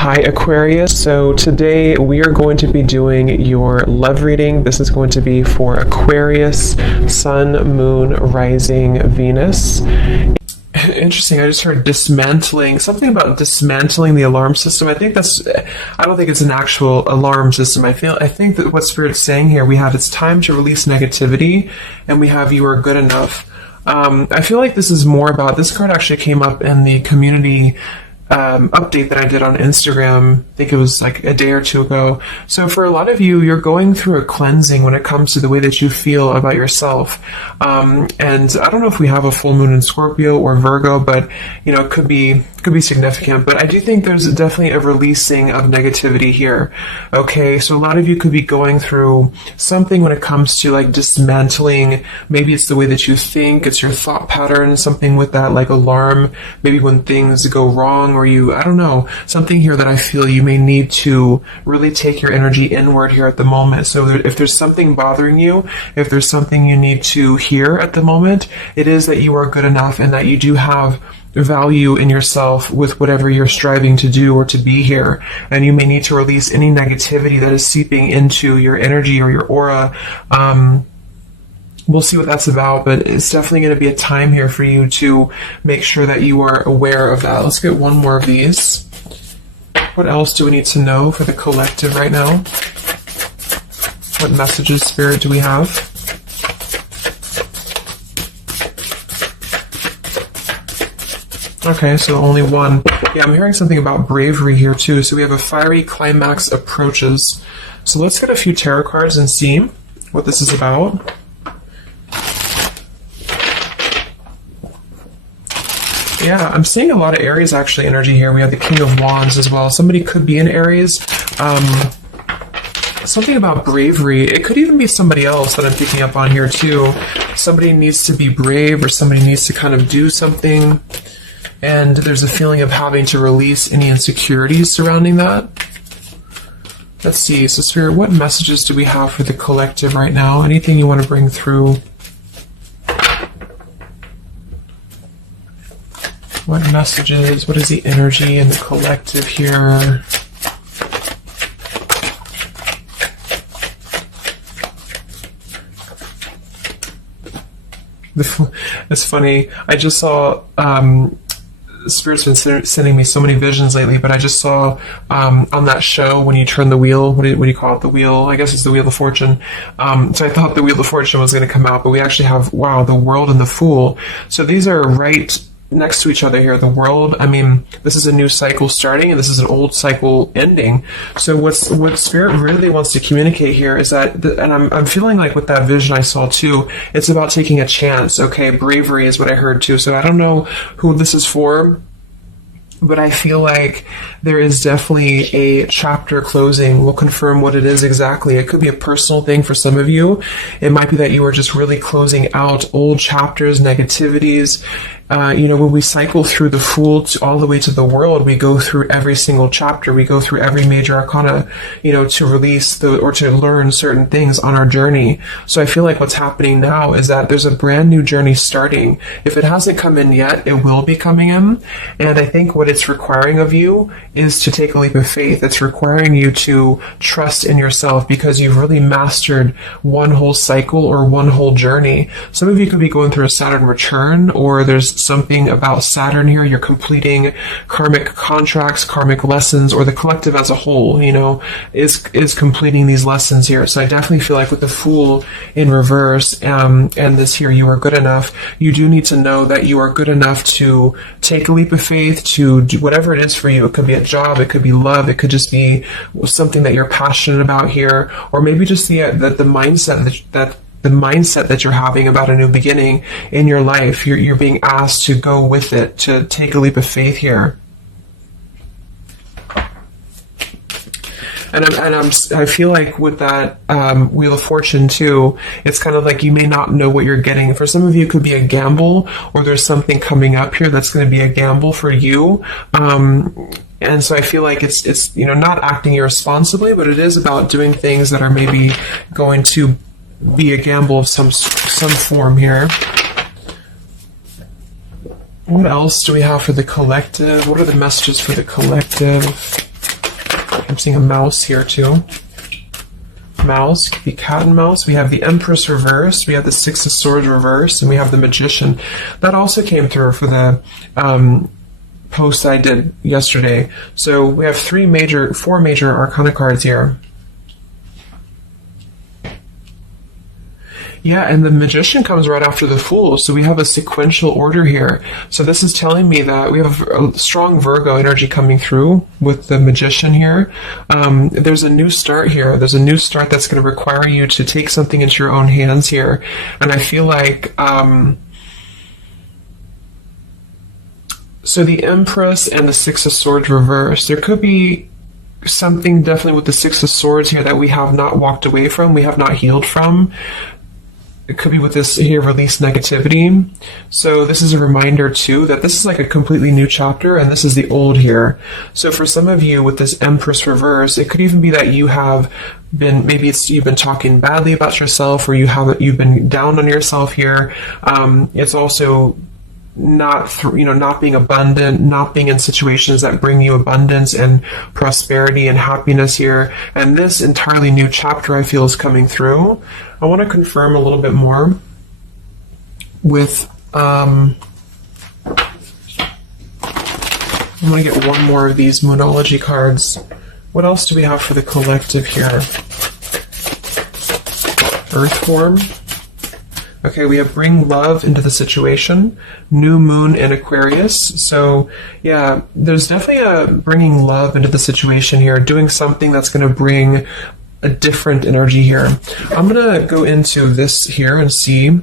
Hi Aquarius, so today we are going to be doing your love reading. This is going to be for Aquarius, Sun, Moon, Rising, Venus. Interesting, I just heard dismantling, something about dismantling the alarm system. I don't think it's an actual alarm system. I think that what Spirit's saying here, we have it's time to release negativity, and we have you are good enough. I feel like this is more about, this card actually came up in the community update that I did on Instagram. I think it was like a day or two ago. So for a lot of you, you're going through a cleansing when it comes to the way that you feel about yourself. And I don't know if we have a full moon in Scorpio or Virgo, but you know, it could be significant. But I do think there's definitely a releasing of negativity here. Okay, so a lot of you could be going through something when it comes to like dismantling. Maybe it's the way that you think, it's your thought pattern, something with that like alarm, maybe when things go wrong, or I don't know, something here that I feel you may need to really take your energy inward here at the moment. So if there's something bothering you, if there's something you need to hear at the moment, it is that you are good enough and that you do have value in yourself with whatever you're striving to do or to be here. And you may need to release any negativity that is seeping into your energy or your aura. We'll see what that's about, but it's definitely going to be a time here for you to make sure that you are aware of that. Let's get one more of these. What else do we need to know for the collective right now? What messages, Spirit, do we have? Okay, so only one. Yeah, I'm hearing something about bravery here too. So we have a fiery climax approaches. So let's get a few tarot cards and see what this is about. Yeah, I'm seeing a lot of Aries actually energy here. We have the King of Wands as well. Somebody could be in Aries. Something about bravery. It could even be somebody else that I'm picking up on here too. Somebody needs to be brave, or somebody needs to kind of do something. And there's a feeling of having to release any insecurities surrounding that. Let's see. So Spirit, what messages do we have for the collective right now? Anything you want to bring through? What messages, what is the energy in the collective here? It's funny, I just saw, Spirit's been sending me so many visions lately, but I just saw on that show when you turn the wheel, what do you call it, the wheel, I guess it's the Wheel of Fortune. So I thought the Wheel of Fortune was going to come out, but we actually have, wow, the World and the Fool. So these are right next to each other here. The World, I mean, this is a new cycle starting, and this is an old cycle ending. So what Spirit really wants to communicate here is that, and I'm feeling like with that vision I saw too, it's about taking a chance. Okay, bravery is what I heard too. So I don't know who this is for, but I feel like there is definitely a chapter closing. We'll confirm what it is exactly. It could be a personal thing for some of you. It might be that you are just really closing out old chapters, negativities. When we cycle through the Fool all the way to the World, we go through every single chapter. We go through every major arcana, to release or to learn certain things on our journey. So I feel like what's happening now is that there's a brand new journey starting. If it hasn't come in yet, it will be coming in. And I think what it's requiring of you is to take a leap of faith. It's requiring you to trust in yourself, because you've really mastered one whole cycle or one whole journey. Some of you could be going through a Saturn return, or there's something about Saturn here. You're completing karmic contracts, karmic lessons, or the collective as a whole, is completing these lessons here. So I definitely feel like with the Fool in reverse, and this here, you are good enough. You do need to know that you are good enough to take a leap of faith, to do whatever it is for you. It could be a job, it could be love, it could just be something that you're passionate about here, or maybe just the mindset that you're having about a new beginning in your life. You're being asked to go with it, to take a leap of faith here. And I feel like with that Wheel of Fortune too, it's kind of like you may not know what you're getting. For some of you, it could be a gamble, or there's something coming up here that's going to be a gamble for you. And so I feel like it's not acting irresponsibly, but it is about doing things that are maybe going to be a gamble of some form here. What else do we have for the collective? What are the messages for the collective? I'm seeing a mouse here too. Mouse, the cat and mouse. We have the Empress reversed, we have the Six of Swords reversed, and we have the Magician. That also came through for the post I did yesterday. So we have four major Arcana cards here. Yeah, and the Magician comes right after the Fool, so we have a sequential order here. So this is telling me that we have a strong Virgo energy coming through with the Magician here. There's a new start here. There's a new start that's going to require you to take something into your own hands here. And I feel like... so the Empress and the Six of Swords reversed. There could be something definitely with the Six of Swords here that we have not walked away from, we have not healed from. It could be with this here, release negativity. So this is a reminder too that this is like a completely new chapter, and this is the old here. So for some of you with this Empress reverse, it could even be that you have been, maybe you've been talking badly about yourself, or you've been down on yourself here. It's also not being abundant, not being in situations that bring you abundance and prosperity and happiness here. And this entirely new chapter I feel is coming through. I want to confirm a little bit more with, I'm going to get one more of these Moonology cards. What else do we have for the collective here? Earth form. Okay, we have bring love into the situation, new moon in Aquarius. So yeah, there's definitely a bringing love into the situation here, doing something that's going to bring a different energy here. I'm going to go into this here and see.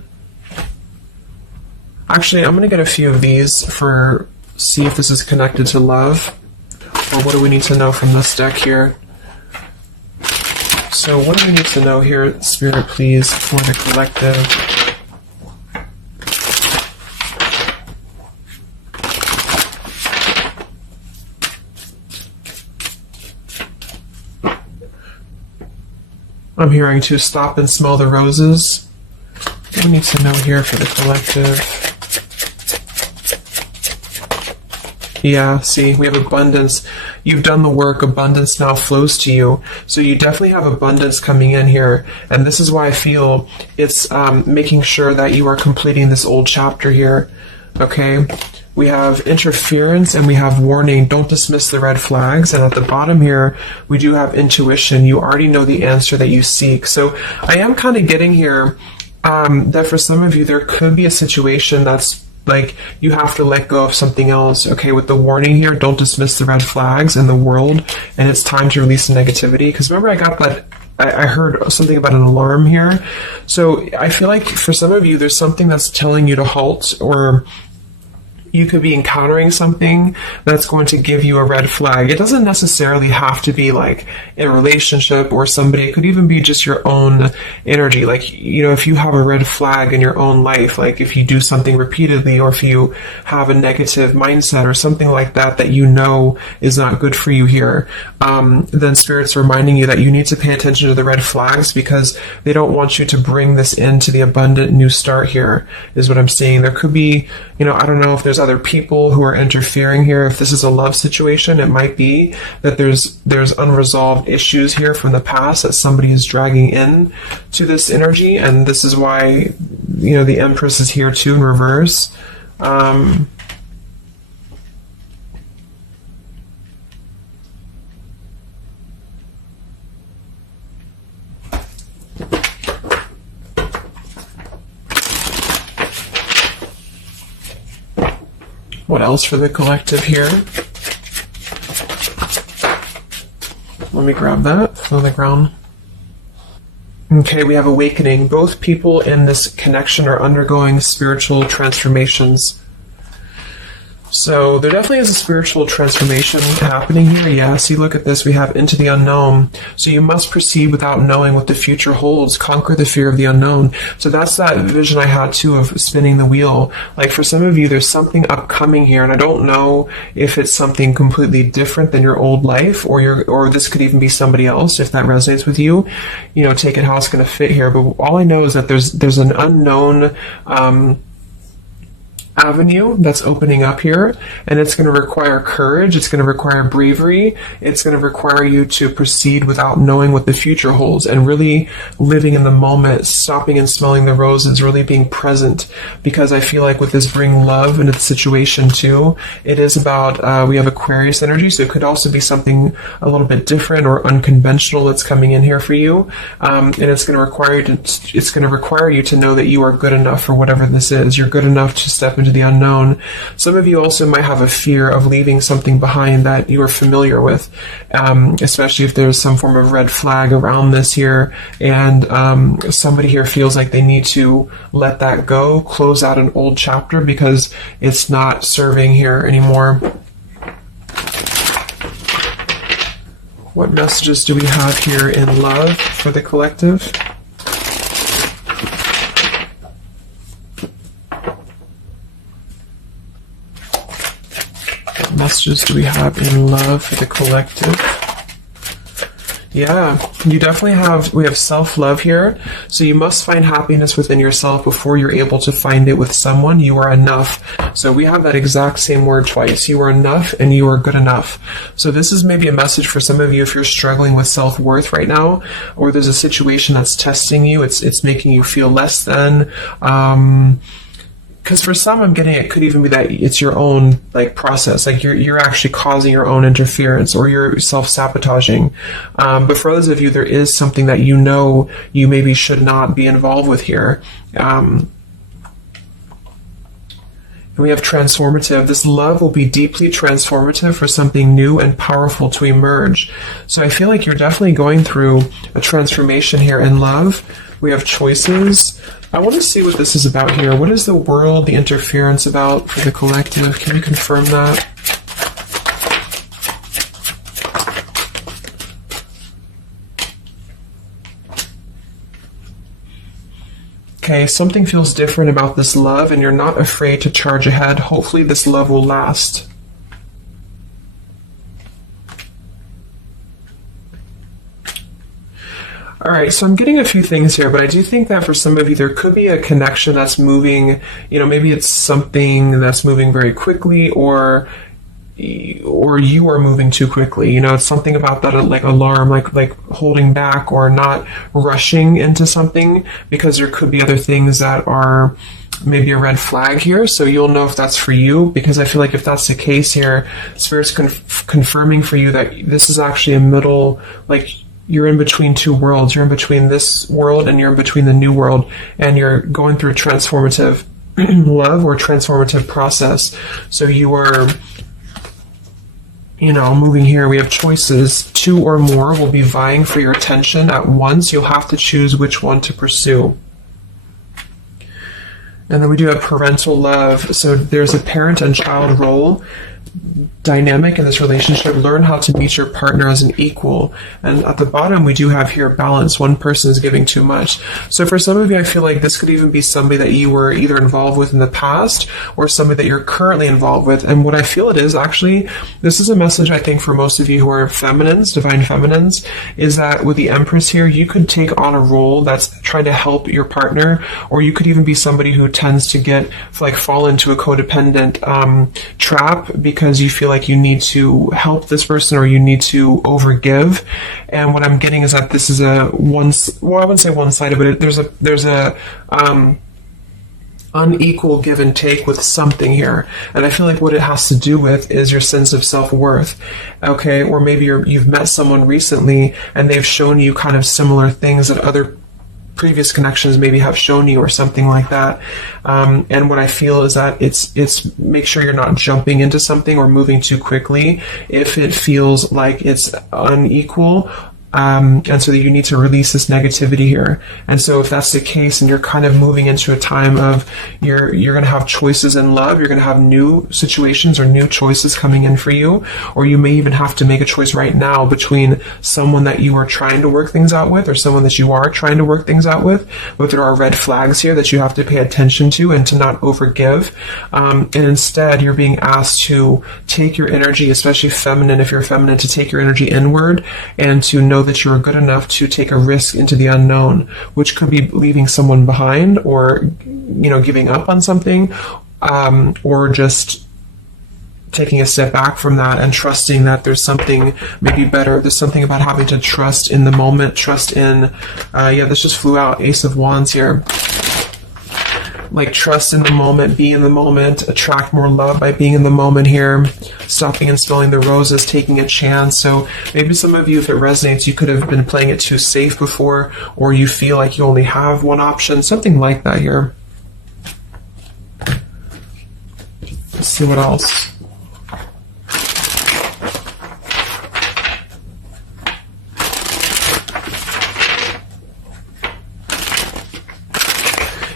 Actually, I'm going to get a few of these see if this is connected to love, or what do we need to know from this deck here. So what do we need to know here, Spirit, please, for the collective? I'm hearing to stop and smell the roses. What do we need to know here for the collective? Yeah, see, we have abundance. You've done the work. Abundance now flows to you. So you definitely have abundance coming in here. And this is why I feel it's making sure that you are completing this old chapter here. Okay? We have interference and we have warning. Don't dismiss the red flags. And at the bottom here, we do have intuition. You already know the answer that you seek. So I am kind of getting here that for some of you, there could be a situation that's like you have to let go of something else. Okay, with the warning here, don't dismiss the red flags in the world. And it's time to release the negativity. Because remember, I got that. I heard something about an alarm here. So I feel like for some of you, there's something that's telling you to halt, or you could be encountering something that's going to give you a red flag. It doesn't necessarily have to be like a relationship or somebody. It could even be just your own energy. Like, you know, if you have a red flag in your own life, like if you do something repeatedly, or if you have a negative mindset or something like that that you know is not good for you here, then Spirit's reminding you that you need to pay attention to the red flags, because they don't want you to bring this into the abundant new start here, is what I'm seeing. There could be, you know, I don't know if there's other people who are interfering here. If this is a love situation, it might be that there's unresolved issues here from the past that somebody is dragging in to this energy, and this is why, you know, the Empress is here too in reverse. What else for the collective here? Let me grab that on the ground. Okay, we have awakening. Both people in this connection are undergoing spiritual transformations. So there definitely is a spiritual transformation happening here. Yeah, see, look at this. We have into the unknown. So you must proceed without knowing what the future holds. Conquer the fear of the unknown. So that's that vision I had too of spinning the wheel. Like for some of you, there's something upcoming here, and I don't know if it's something completely different than your old life, or this could even be somebody else. If that resonates with you, you know, take it how it's going to fit here. But all I know is that there's an unknown avenue that's opening up here, and it's going to require courage, it's going to require bravery, it's going to require you to proceed without knowing what the future holds, and really living in the moment, stopping and smelling the roses, really being present, because I feel like with this bring love into the situation too, it is about, we have Aquarius energy, so it could also be something a little bit different or unconventional that's coming in here for you, and it's going to require you to know that you are good enough for whatever this is. You're good enough to step into the unknown. Some of you also might have a fear of leaving something behind that you are familiar with, especially if there's some form of red flag around this here, and somebody here feels like they need to let that go, close out an old chapter because it's not serving here anymore. What messages do we have here in love for the collective? Messages do we have in love for the collective? Yeah, you definitely we have self-love here. So you must find happiness within yourself before you're able to find it with someone. You are enough. So we have that exact same word twice. You are enough and you are good enough. So this is maybe a message for some of you if you're struggling with self-worth right now, or there's a situation that's testing you. It's making you feel less than. Because for some, I'm getting it could even be that it's your own process, you're actually causing your own interference, or you're self-sabotaging. But for others of you, there is something that you know you maybe should not be involved with here. And we have transformative. This love will be deeply transformative for something new and powerful to emerge. So I feel like you're definitely going through a transformation here in love. We have choices. I want to see what this is about here. What is the world, the interference about for the collective? Can you confirm that? Okay, something feels different about this love, and you're not afraid to charge ahead. Hopefully this love will last. All right, so I'm getting a few things here, but I do think that for some of you, there could be a connection that's moving, maybe it's something that's moving very quickly, or you are moving too quickly. It's something about that, alarm, like holding back or not rushing into something, because there could be other things that are maybe a red flag here. So you'll know if that's for you, because I feel like if that's the case here, Spirit's confirming for you that this is actually a middle, you're in between two worlds. You're in between this world and you're in between the new world, and you're going through a transformative love or transformative process. So you are, moving here. We have choices. Two or more will be vying for your attention at once. You'll have to choose which one to pursue. And then we do have parental love. So there's a parent and child role dynamic in this relationship. Learn how to meet your partner as an equal. And at the bottom, we do have here balance. One person is giving too much. So for some of you, I feel like this could even be somebody that you were either involved with in the past or somebody that you're currently involved with. And what I feel it is actually, this is a message I think for most of you who are feminines, divine feminines, is that with the Empress here, you could take on a role that's trying to help your partner, or you could even be somebody who tends to fall into a codependent trap because you feel like you need to help this person or you need to overgive. And what I'm getting is that this is I wouldn't say one-sided, but there's a unequal give and take with something here. And I feel like what it has to do with is your sense of self-worth. Okay, or maybe you've met someone recently and they've shown you kind of similar things that other previous connections maybe have shown you, or something like that. And what I feel is that it's make sure you're not jumping into something or moving too quickly if it feels like it's unequal. And so that you need to release this negativity here. And so if that's the case and you're kind of moving into a time of you're going to have choices in love, you're going to have new situations or new choices coming in for you, or you may even have to make a choice right now between someone that you are trying to work things out with or someone that you are trying to work things out with. But there are red flags here that you have to pay attention to and to not overgive. And instead, you're being asked to take your energy, especially feminine, if you're feminine, to take your energy inward and to know that you're good enough to take a risk into the unknown, which could be leaving someone behind or, giving up on something. or just taking a step back from that and trusting that there's something maybe better. There's something about having to trust in the moment, trust in, this just flew out, Ace of Wands here. Like trust in the moment, be in the moment, attract more love by being in the moment here, stopping and smelling the roses, taking a chance. So maybe some of you, if it resonates, you could have been playing it too safe before, or you feel like you only have one option, something like that here. Let's see what else.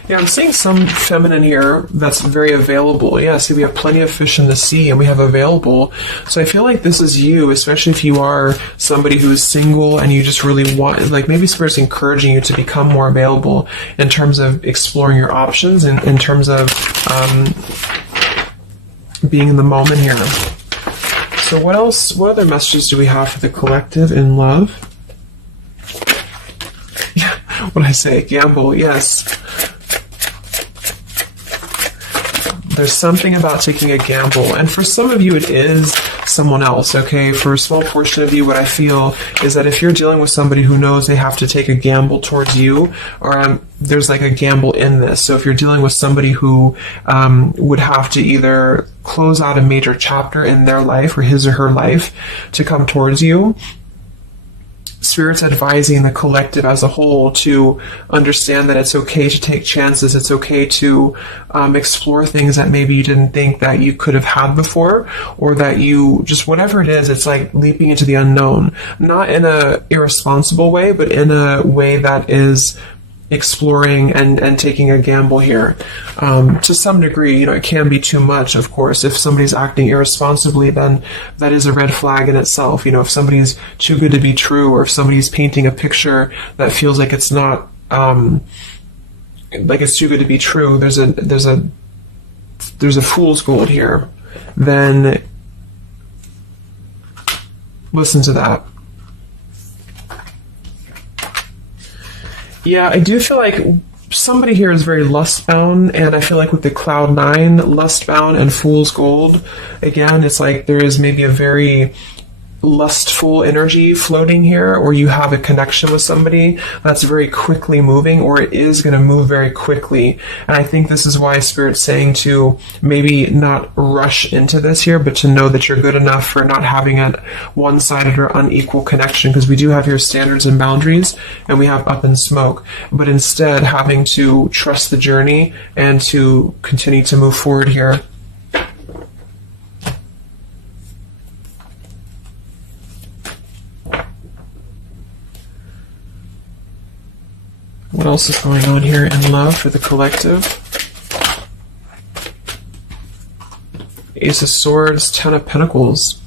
Yeah, I'm seeing some feminine here that's very available. Yeah, see, we have plenty of fish in the sea and we have available. So I feel like this is you, especially if you are somebody who is single and you just really want, like maybe Spirit's encouraging you to become more available in terms of exploring your options and in terms of being in the moment here. So what else, what other messages do we have for the collective in love? Yeah, what did I say? Gamble, yes. There's something about taking a gamble, and for some of you it is someone else, okay? For a small portion of you, what I feel is that if you're dealing with somebody who knows they have to take a gamble towards you, or there's like a gamble in this. So if you're dealing with somebody who would have to either close out a major chapter in their life or his or her life to come towards you, Spirit's advising the collective as a whole to understand that it's okay to take chances. It's okay to explore things that maybe you didn't think that you could have had before, or that you just, whatever it is, it's like leaping into the unknown. Not in a irresponsible way, but in a way that is exploring and taking a gamble here. To some degree, it can be too much, of course. If somebody's acting irresponsibly, then that is a red flag in itself. If somebody's too good to be true, or if somebody's painting a picture that feels like it's not, like it's too good to be true, there's a fool's gold here, then listen to that. Yeah, I do feel like somebody here is very lust-bound, and I feel like with the Cloud 9, lust-bound and Fool's Gold, again, it's like there is maybe a very lustful energy floating here, or you have a connection with somebody that's very quickly moving, or it is going to move very quickly. And I think this is why Spirit's saying to maybe not rush into this here, but to know that you're good enough for not having a one-sided or unequal connection, because we do have here standards and boundaries, and we have up and smoke, but instead having to trust the journey and to continue to move forward here. What else is going on here in love for the collective? Ace of Swords, Ten of Pentacles.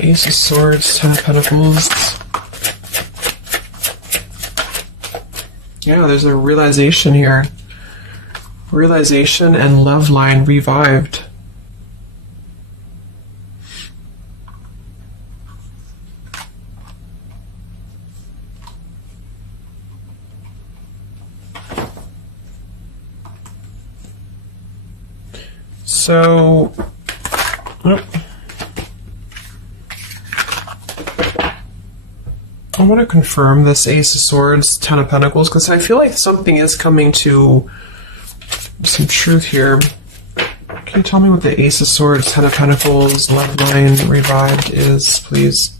Ace of Swords, Ten of Pentacles. Yeah, there's a realization here. Realization and love line revived. So, I want to confirm this Ace of Swords, Ten of Pentacles, because I feel like something is coming to some truth here. Can you tell me what the Ace of Swords, Ten of Pentacles, love line revived is, please?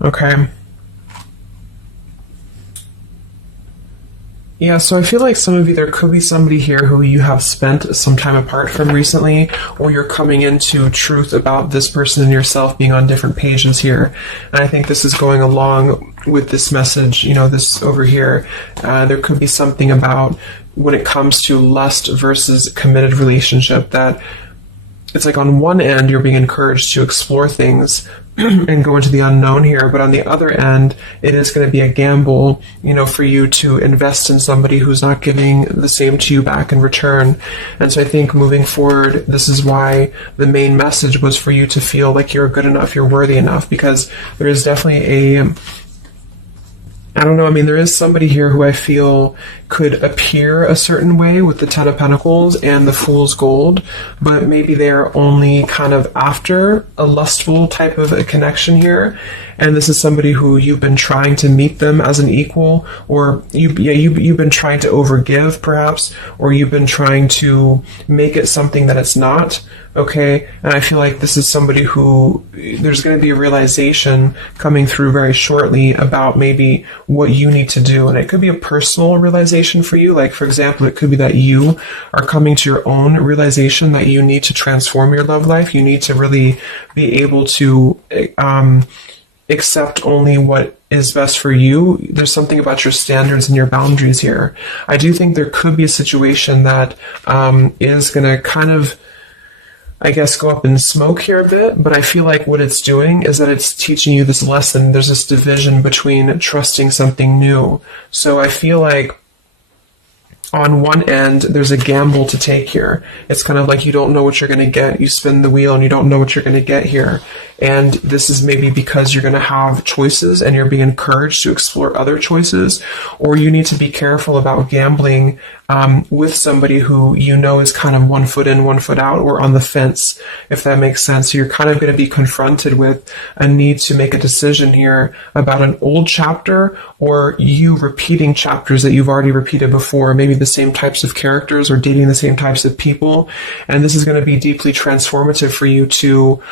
Okay. Yeah, so I feel like some of you, there could be somebody here who you have spent some time apart from recently, or you're coming into truth about this person and yourself being on different pages here. And I think this is going along with this message, this over here. There could be something about when it comes to lust versus committed relationship, that it's like on one end you're being encouraged to explore things, and go into the unknown here. But on the other end, it is going to be a gamble, for you to invest in somebody who's not giving the same to you back in return. And so I think moving forward, this is why the main message was for you to feel like you're good enough, you're worthy enough, because there is definitely I don't know, there is somebody here who I feel could appear a certain way with the Ten of Pentacles and the Fool's Gold, but maybe they're only kind of after a lustful type of a connection here. And this is somebody who you've been trying to meet them as an equal, or you've been trying to overgive perhaps, or you've been trying to make it something that it's not. Okay, and I feel like this is somebody who there's going to be a realization coming through very shortly about maybe what you need to do. And it could be a personal realization for you. Like, for example, it could be that you are coming to your own realization that you need to transform your love life. You need to really be able to accept only what is best for you. There's something about your standards and your boundaries here. I do think there could be a situation that is going to kind of, I guess, go up in smoke here a bit, but I feel like what it's doing is that it's teaching you this lesson. There's this division between trusting something new. So I feel like on one end, there's a gamble to take here. It's kind of like you don't know what you're going to get. You spin the wheel and you don't know what you're going to get here. And this is maybe because you're going to have choices and you're being encouraged to explore other choices, or you need to be careful about gambling with somebody who is kind of 1 foot in, 1 foot out, or on the fence, if that makes sense. So you're kind of going to be confronted with a need to make a decision here about an old chapter, or you repeating chapters that you've already repeated before, maybe the same types of characters or dating the same types of people. And this is going to be deeply transformative for you to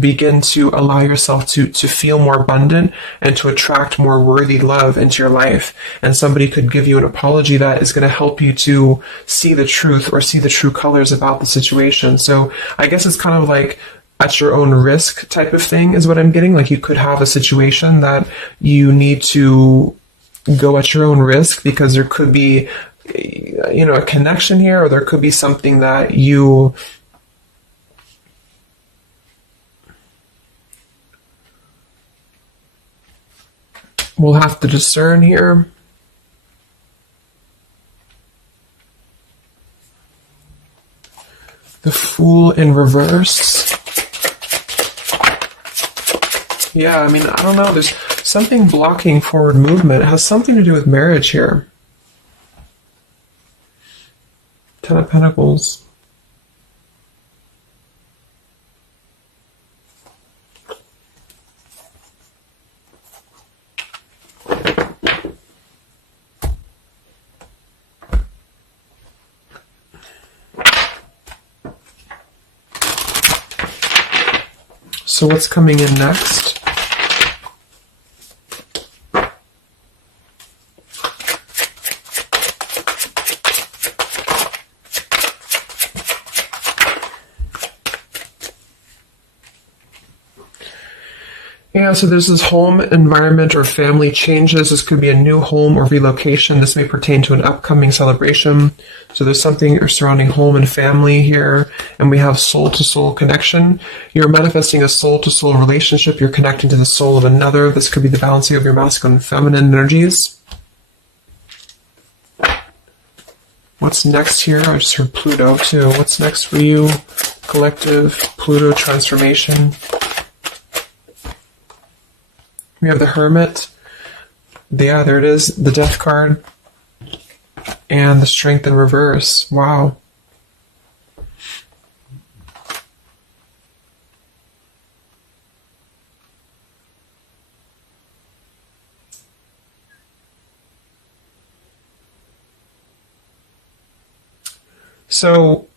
begin to allow yourself to feel more abundant and to attract more worthy love into your life. And somebody could give you an apology that is going to help you to see the truth or see the true colors about the situation. So I guess it's kind of like at your own risk type of thing is what I'm getting. Like, you could have a situation that you need to go at your own risk because there could be a connection here, or there could be something that you will have to discern here. The Fool in reverse. Yeah, I don't know. There's something blocking forward movement. It has something to do with marriage here. Ten of Pentacles. So what's coming in next? Yeah, so there's this home environment or family changes. This could be a new home or relocation. This may pertain to an upcoming celebration. So there's something surrounding home and family here. And we have soul-to-soul connection. You're manifesting a soul-to-soul relationship. You're connecting to the soul of another. This could be the balancing of your masculine and feminine energies. What's next here? I just heard Pluto too. What's next for you? Collective, Pluto transformation. We have the Hermit. Yeah, there it is. The Death card. And the Strength in reverse. Wow. So,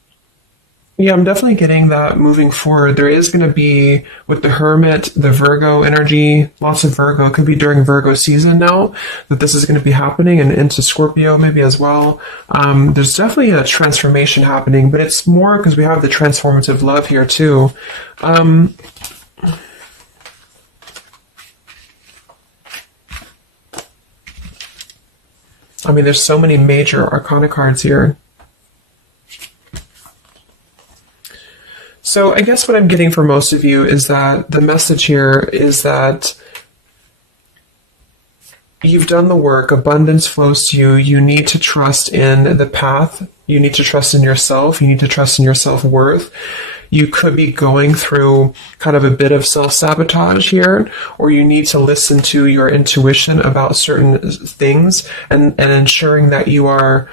yeah, I'm definitely getting that moving forward. There is going to be, with the Hermit, the Virgo energy, lots of Virgo. It could be during Virgo season now that this is going to be happening, and into Scorpio maybe as well. There's definitely a transformation happening, but it's more because we have the transformative love here too. There's so many major arcana cards here. So I guess what I'm getting for most of you is that the message here is that you've done the work, abundance flows to you, you need to trust in the path, you need to trust in yourself, you need to trust in your self-worth. You could be going through kind of a bit of self-sabotage here, or you need to listen to your intuition about certain things and ensuring that you are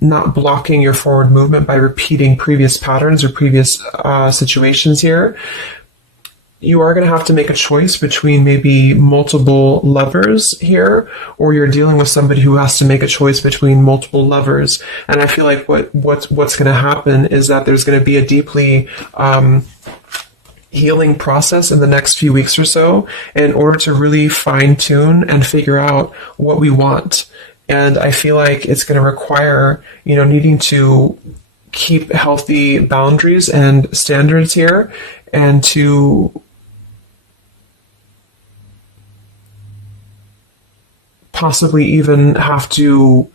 not blocking your forward movement by repeating previous patterns or previous situations here. You are going to have to make a choice between maybe multiple lovers here, or you're dealing with somebody who has to make a choice between multiple lovers. And I feel like what's going to happen is that there's going to be a deeply healing process in the next few weeks or so in order to really fine tune and figure out what we want. And I feel like it's going to require, needing to keep healthy boundaries and standards here, and to possibly even have to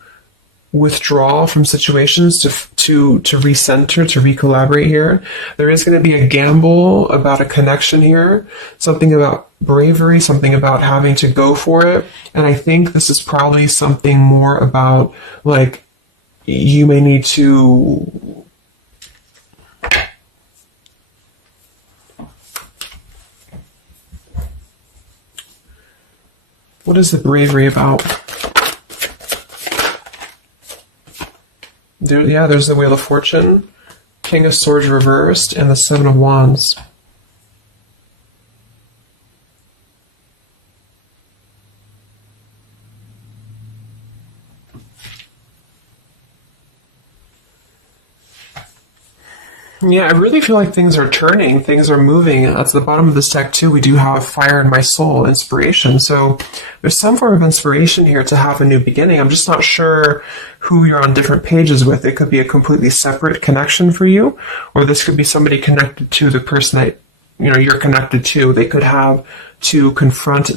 withdraw from situations to recenter, to recollaborate here. There is going to be a gamble about a connection here, something about bravery, something about having to go for it. And I think this is probably something more about, like, you may need to what is the bravery about? There's the Wheel of Fortune, King of Swords reversed, and the Seven of Wands. Yeah, I really feel like things are turning, things are moving. At the bottom of this deck, too, we do have Fire in My Soul, inspiration. So there's some form of inspiration here to have a new beginning. I'm just not sure who you're on different pages with. It could be a completely separate connection for you, or this could be somebody connected to the person that you're connected to. They could have to confront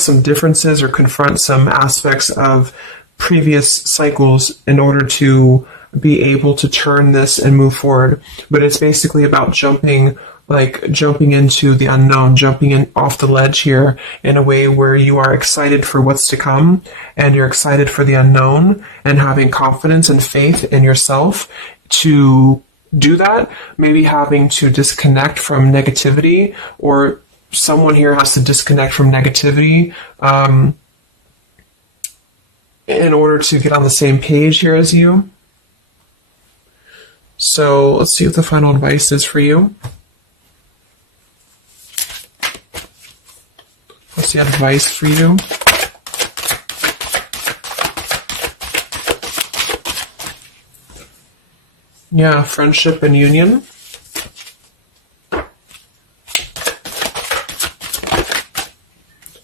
some differences or confront some aspects of previous cycles in order to be able to turn this and move forward. But it's basically about jumping into the unknown, jumping in off the ledge here in a way where you are excited for what's to come, and you're excited for the unknown, and having confidence and faith in yourself to do that. Maybe having to disconnect from negativity, or someone here has to disconnect from negativity in order to get on the same page here as you. So let's see what the final advice is for you. What's the advice for you? Yeah, friendship and union.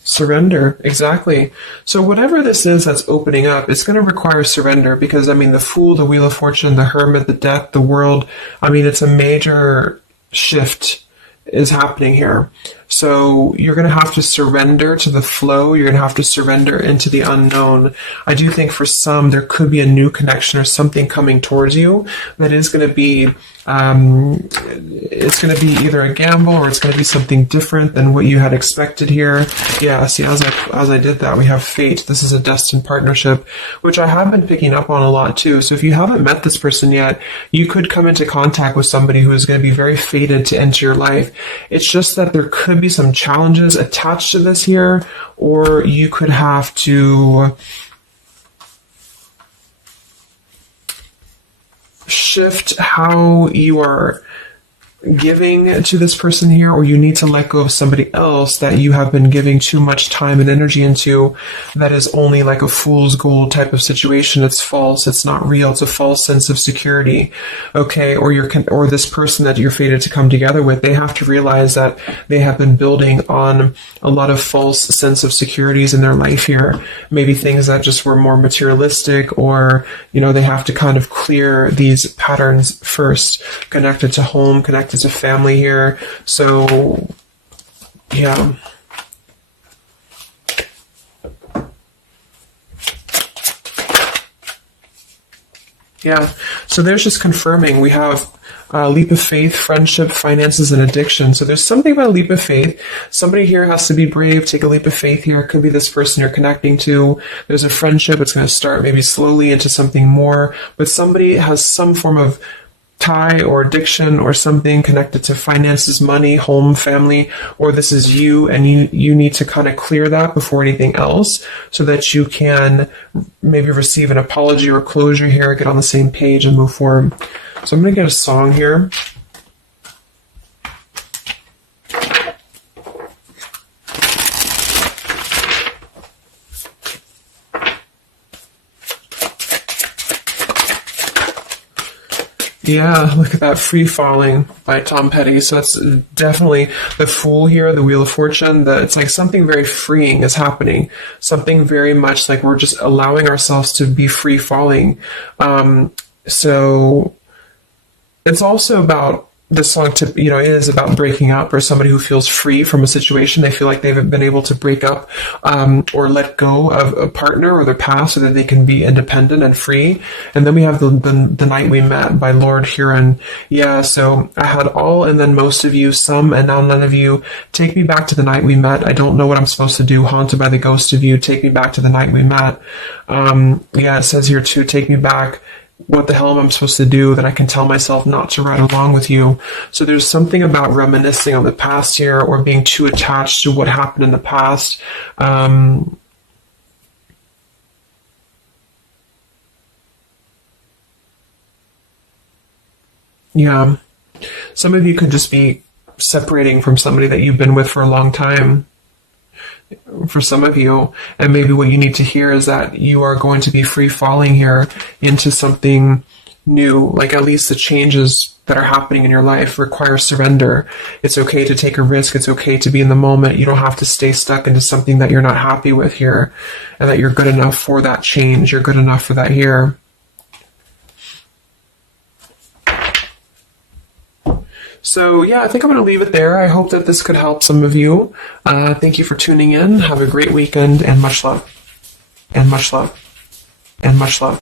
Surrender, exactly. So whatever this is that's opening up, it's going to require surrender, because, the Fool, the Wheel of Fortune, the Hermit, the Death, the World, it's a major shift is happening here. So you're going to have to surrender to the flow. You're going to have to surrender into the unknown. I do think for some, there could be a new connection or something coming towards you that is going to be, it's going to be either a gamble, or it's going to be something different than what you had expected here. Yeah, see, as I did that, we have fate. This is a destined partnership, which I have been picking up on a lot too. So if you haven't met this person yet, you could come into contact with somebody who is going to be very fated to enter your life. It's just that there could be some challenges attached to this here, or you could have to shift how you are giving to this person here, or you need to let go of somebody else that you have been giving too much time and energy into, that is only like a fool's gold type of situation. It's false, it's not real, it's a false sense of security. Okay, or this person that you're fated to come together with, they have to realize that they have been building on a lot of false sense of securities in their life here. Maybe things that just were more materialistic, or they have to kind of clear these patterns first, connected to home, connected to family here. So yeah, Yeah. So there's just confirming. We have leap of faith, friendship, finances, and addiction. So there's something about a leap of faith. Somebody here has to be brave, take a leap of faith here. It could be this person you're connecting to. There's a friendship. It's going to start maybe slowly into something more. But somebody has some form of tie or addiction or something connected to finances, money, home, family, or this is you, and you need to kind of clear that before anything else so that you can maybe receive an apology or closure here, get on the same page and move forward. So I'm going to get a song here. Yeah, look at that, Free Falling by Tom Petty. So that's definitely the Fool here, the Wheel of Fortune. It's like something very freeing is happening. Something very much like we're just allowing ourselves to be free falling. So it's also about this song it is about breaking up, or somebody who feels free from a situation. They feel like they've been able to break up or let go of a partner or their past so that they can be independent and free. And then we have the Night We Met by Lord Huron. Yeah, so I had all and then most of you, some and now none of you. Take me back to the night we met. I don't know what I'm supposed to do. Haunted by the ghost of you. Take me back to the night we met. Yeah, it says here too, take me back. What the hell am I supposed to do that I can tell myself not to ride along with you? So there's something about reminiscing on the past here, or being too attached to what happened in the past. Yeah. Some of you could just be separating from somebody that you've been with for a long time. For some of you, and maybe what you need to hear is that you are going to be free falling here into something new. Like, at least the changes that are happening in your life require surrender. It's okay to take a risk. It's okay to be in the moment. You don't have to stay stuck into something that you're not happy with here, and that you're good enough for that change. You're good enough for that here. So yeah, I think I'm going to leave it there. I hope that this could help some of you. Thank you for tuning in. Have a great weekend, and much love. And much love. And much love.